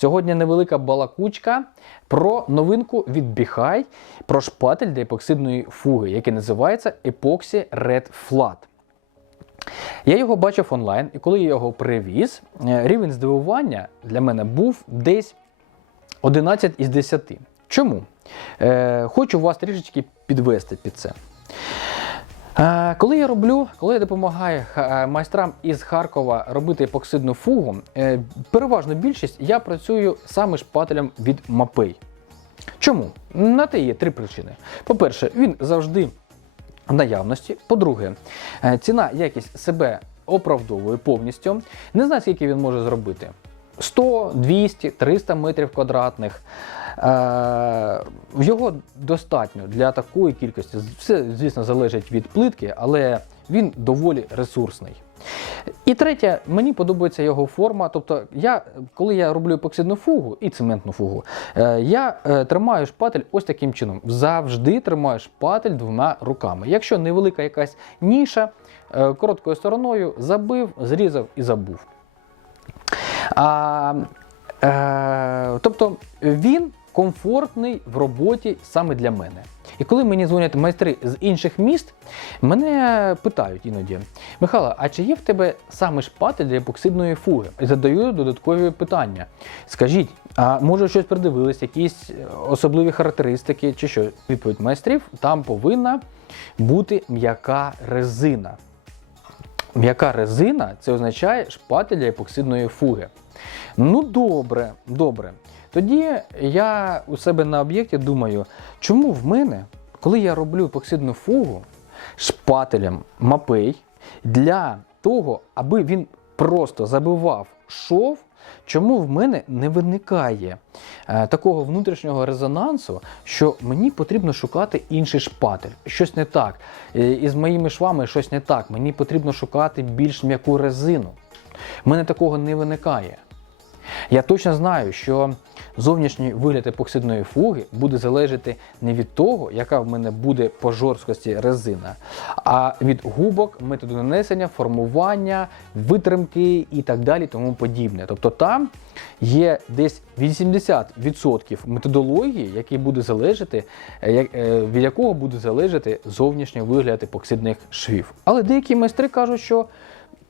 Сьогодні невелика балакучка про новинку від Біхай про шпатель для епоксидної фуги, який називається Epoxy Red Flat. Я його бачив онлайн, і коли я його привіз, е, рівень здивування для мене був десь 11 із 10. Чому? Е, хочу вас трішечки підвести під це. Е, Коли я роблю, коли я допомагаю е, майстрам із Харкова робити епоксидну фугу, е, переважно більшість я працюю саме шпателем від Мапей. Чому? На те є три причини. По-перше, він завжди в наявності. По-друге, ціна якість себе оправдовує повністю. Не знаю, скільки він може зробити. 100, 200, 300 метрів квадратних. Е, Його достатньо для такої кількості. Все, звісно, залежить від плитки, але він доволі ресурсний. І третє, мені подобається його форма. Тобто, я, коли я роблю епоксидну фугу і цементну фугу, е, я е, тримаю шпатель ось таким чином. Завжди тримаю шпатель двома руками. Якщо невелика якась ніша, короткою стороною забив, зрізав і забув. А, е, тобто він комфортний в роботі саме для мене. І коли мені дзвонять майстри з інших міст, мене питають іноді: Михайло, а чи є в тебе саме шпатель для епоксидної фуги? І задаю додаткові питання. Скажіть, а може щось придивились, якісь особливі характеристики чи що? Відповідь майстрів: там повинна бути м'яка резина. М'яка резина це означає шпателя епоксидної фуги. Ну, добре, добре. Тоді я у себе на об'єкті думаю, чому в мене, коли я роблю епоксидну фугу шпателем мапей для того, аби він просто забивав шов, чому в мене не виникає е, такого внутрішнього резонансу, що мені потрібно шукати інший шпатель. Щось не так. І Із моїми швами щось не так. Мені потрібно шукати більш м'яку резину. В мене такого не виникає. Я точно знаю, що зовнішній вигляд епоксидної фуги буде залежати не від того, яка в мене буде по жорсткості резина, а від губок, методу нанесення, формування, витримки і так далі, тому подібне. Тобто там є десь 80% методології, який буде залежати, е, е, від якого буде залежати зовнішній вигляд епоксидних швів. Але деякі майстри кажуть, що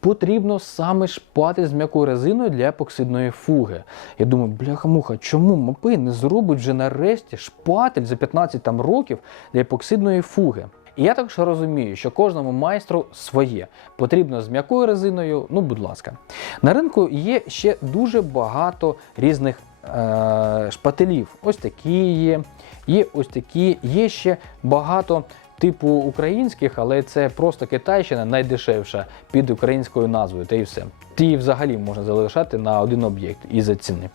потрібно саме шпатель з м'якою резиною для епоксидної фуги. Я думаю, бляха-муха, чому мапи не зробить вже нарешті шпатель за 15 там, років для епоксидної фуги? І я також розумію, що кожному майстру своє. Потрібно з м'якою резиною, ну будь ласка. На ринку є ще дуже багато різних е- шпателів. Ось такі є, є ось такі, є ще багато типу українських, але це просто Китайщина найдешевша під українською назвою, та і все. Ті взагалі можна залишати на один об'єкт із-за ціни.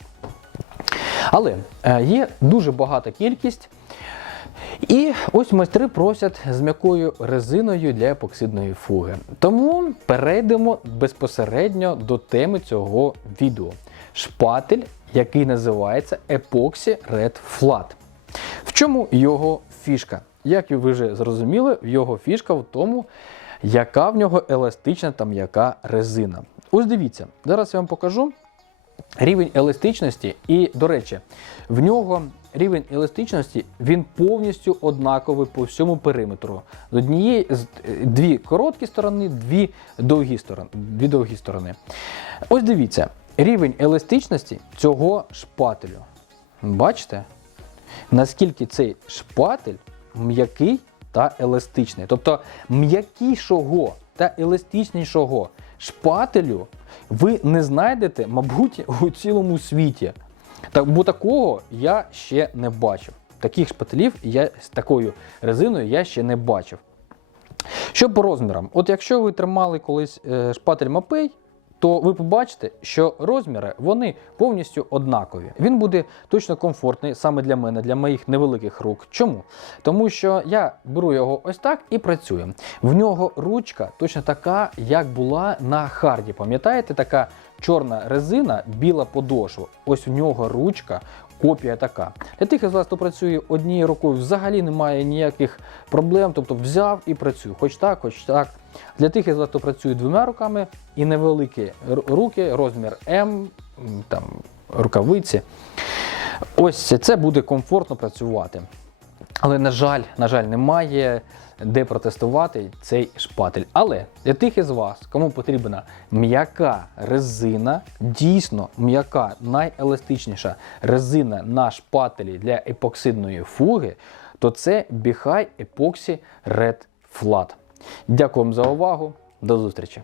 Але е, є дуже багата кількість. І ось майстри просять з м'якою резиною для епоксидної фуги. Тому перейдемо безпосередньо до теми цього відео. Шпатель, який називається Epoxy Red Flat. В чому його фішка? Як ви вже зрозуміли, його фішка в тому, яка в нього еластична та м'яка резина. Ось дивіться, зараз я вам покажу рівень еластичності, і, до речі, в нього рівень еластичності він повністю однаковий по всьому периметру. З однієї з- дві короткі сторони, дві довгі сторони. Дві довгі сторони. Ось дивіться, рівень еластичності цього шпателю. Бачите? Наскільки цей шпатель м'який та еластичний. Тобто м'якішого та еластичнішого шпателю ви не знайдете, мабуть, у цілому світі. Так, бо такого я ще не бачив. Таких шпателів я з такою резиною я ще не бачив. Що по розмірам? От якщо ви тримали колись е, шпатель Мапей, то ви побачите, що розміри вони повністю однакові. Він буде точно комфортний саме для мене, для моїх невеликих рук. Чому? Тому що я беру його ось так і працюю. В нього ручка точно така, як була на харді. Пам'ятаєте, така чорна резина, біла подошва. Ось в нього ручка. Копія така. Для тих із вас, хто працює однією рукою, взагалі немає ніяких проблем. Тобто взяв і працюю, хоч так, хоч так. Для тих із вас, хто працює двома руками і невеликі руки, розмір М, там рукавиці. Ось це буде комфортно працювати. Але, на жаль, на жаль, немає де протестувати цей шпатель. Але для тих із вас, кому потрібна м'яка резина, дійсно м'яка, найеластичніша резина на шпателі для епоксидної фуги, то це Біхай Epoxy Red Flat. Дякую вам за увагу. До зустрічі!